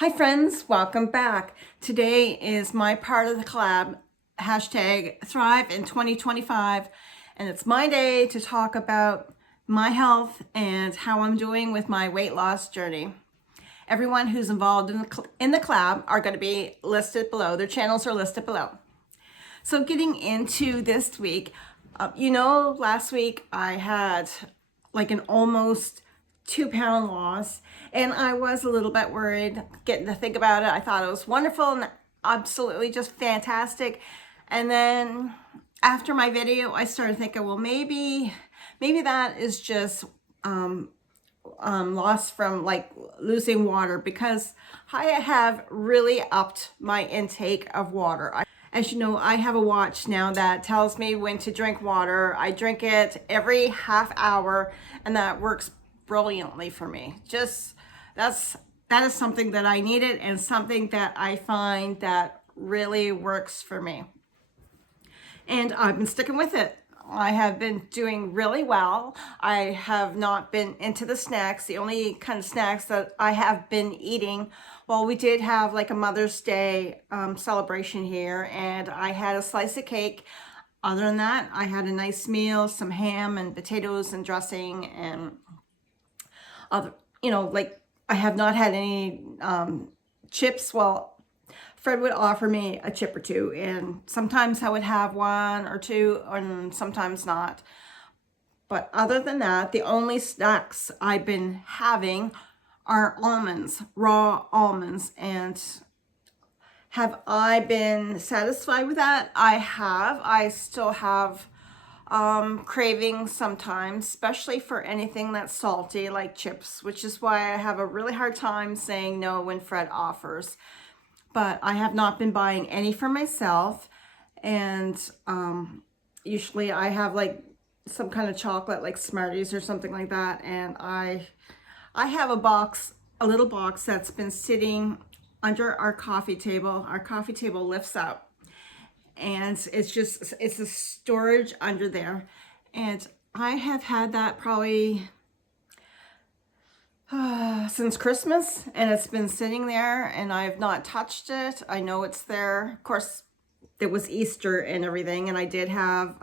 Hi friends, welcome back. Today is my part of the collab, hashtag Thrive in 2025, and it's my day to talk about my health and how I'm doing with my weight loss journey. Everyone who's involved in the collab are going to be listed below. Their channels are listed below. So getting into this week, last week I had like an almost 2-pound loss, and I was a little bit worried getting to think about it. I thought it was wonderful and absolutely just fantastic. And then after my video, I started thinking, well, maybe that is just loss from like losing water, because I have really upped my intake of water. As you know, I have a watch now that tells me when to drink water. I drink it every half hour, and that works brilliantly for me. That is something that I needed and something that I find that really works for me. And I've been sticking with it. I have been doing really well. I have not been into the snacks. The only kind of snacks that I have been eating, well, we did have like a Mother's Day celebration here, and I had a slice of cake. Other than that, I had a nice meal, some ham and potatoes and dressing, and other, like I have not had any chips. Well, Fred would offer me a chip or two, and sometimes I would have one or two, and sometimes not. But other than that, the only snacks I've been having are almonds, raw almonds. And have I been satisfied with that? I have. I still have cravings sometimes, especially for anything that's salty like chips, which is why I have a really hard time saying no when Fred offers. But I have not been buying any for myself, and usually I have like some kind of chocolate like Smarties or something like that, and I have a little box that's been sitting under our coffee table. Our coffee table lifts up, and it's a storage under there, and I have had that probably since Christmas, and it's been sitting there and I've not touched it. I know it's there. Of course, it was Easter and everything, and I did have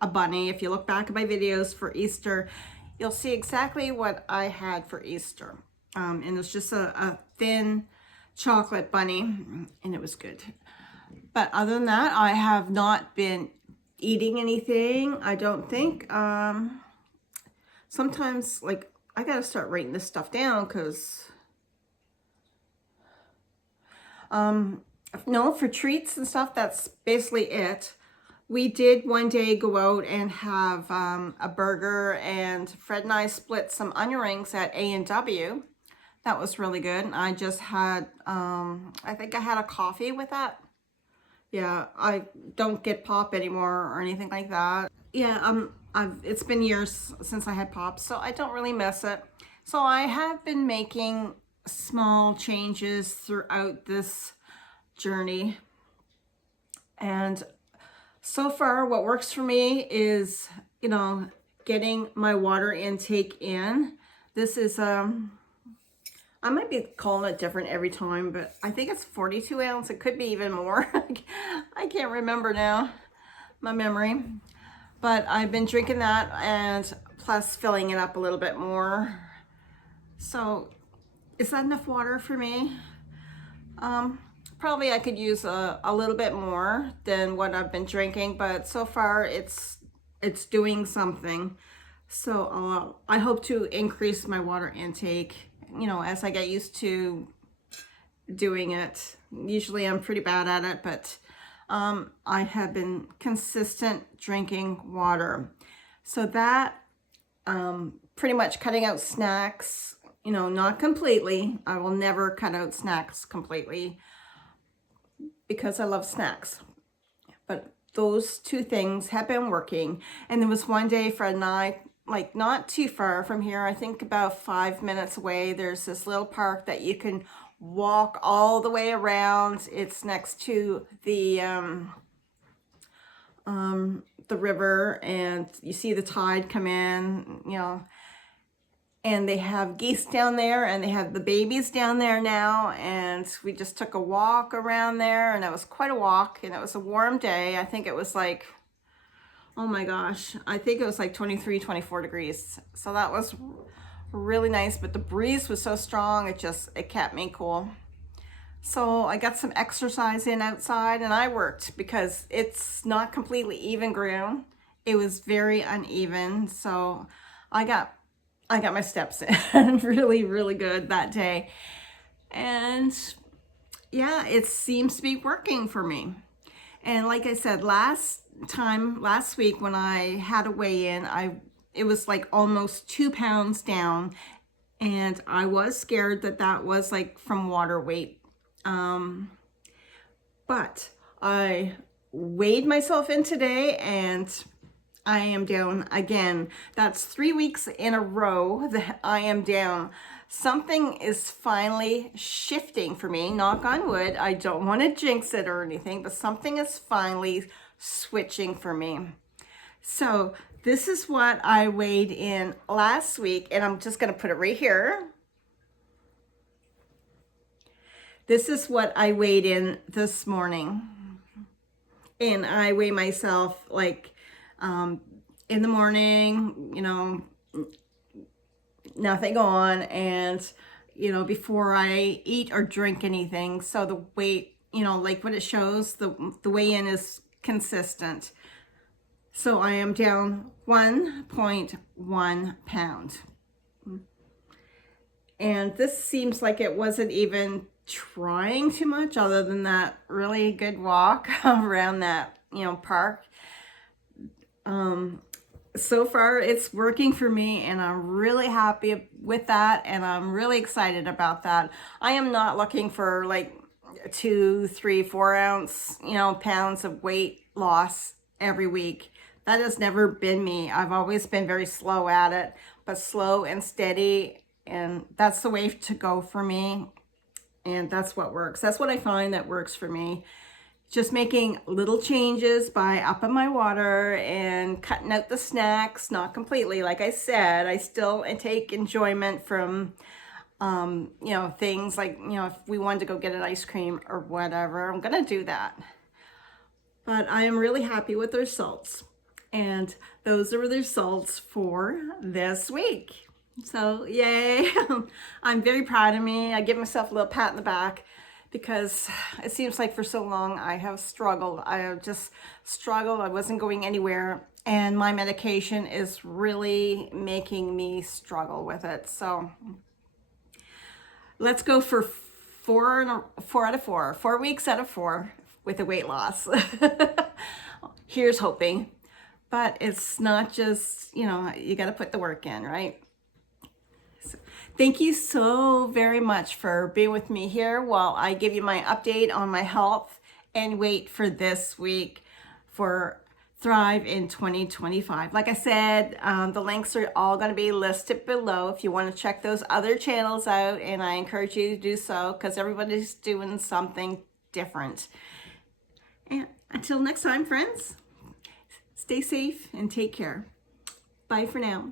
a bunny. If you look back at my videos for Easter, you'll see exactly what I had for Easter. And it's just a thin chocolate bunny, and it was good. But other than that, I have not been eating anything, I don't think. Sometimes, like, I gotta start writing this stuff down, because no, for treats and stuff, that's basically it. We did one day go out and have a burger, and Fred and I split some onion rings at A&W. That was really good. I just had, I think I had a coffee with that. Yeah, I don't get pop anymore or anything like that. Yeah, it's been years since I had pop, so I don't really miss it. So I have been making small changes throughout this journey, and so far what works for me is, getting my water intake in. This is I might be calling it different every time, but I think it's 42 ounce. It could be even more. I can't remember now, my memory. But I've been drinking that, and plus filling it up a little bit more. So is that enough water for me? Probably I could use a little bit more than what I've been drinking, but so far it's doing something. So I hope to increase my water intake, as I get used to doing it. Usually I'm pretty bad at it, but I have been consistent drinking water. So that, pretty much cutting out snacks, not completely. I will never cut out snacks completely, because I love snacks. But those two things have been working. And there was one day Fred and I, like not too far from here, I think about 5 minutes away, there's this little park that you can walk all the way around. It's next to the river, and you see the tide come in, and they have geese down there, and they have the babies down there now, and we just took a walk around there, and it was quite a walk, and it was a warm day. I think it was like, oh my gosh, I think it was like 23, 24 degrees. So that was really nice, but the breeze was so strong, it kept me cool. So I got some exercise in outside, and I worked because it's not completely even ground. It was very uneven, so I got my steps in really, really good that day. And yeah, it seems to be working for me. And like I said, last week when I had a weigh-in, it was like almost 2 pounds down, and I was scared that was like from water weight. But I weighed myself in today, and I am down again. That's 3 weeks in a row that I am down. Something is finally shifting for me, knock on wood. I don't want to jinx it or anything, but something is finally switching for me. So this is what I weighed in last week, and I'm just going to put it right here. This is what I weighed in this morning. And I weigh myself like in the morning, you know, nothing on, and you know, before I eat or drink anything. So the weight, you know, like what it shows, the weigh-in is consistent. So I am down 1.1 pound. And this seems like it wasn't even trying too much, other than that really good walk around that, you know, park. So far it's working for me, and I'm really happy with that, and I'm really excited about that. I am not looking for like 2, 3, 4 ounce, you know, pounds of weight loss every week. That has never been me. I've always been very slow at it, but slow and steady, and that's the way to go for me. And that's what works. That's what I find that works for me. Just making little changes by upping my water and cutting out the snacks, not completely. Like I said, I still take enjoyment from, you know, things like, you know, if we wanted to go get an ice cream or whatever, I'm going to do that. But I am really happy with the results. And those are the results for this week. So yay, I'm very proud of me. I give myself a little pat in the back, because it seems like for so long I have struggled. I have just struggled. I wasn't going anywhere, and my medication is really making me struggle with it. So let's go for 4 out of 4, 4 weeks out of 4 with a weight loss. Here's hoping. But it's not just, you know, you got to put the work in, right? So, thank you so very much for being with me here while I give you my update on my health and weight for this week for Thrive in 2025. Like I said, the links are all going to be listed below if you want to check those other channels out, and I encourage you to do so, because everybody's doing something different. And until next time, friends, stay safe and take care. Bye for now.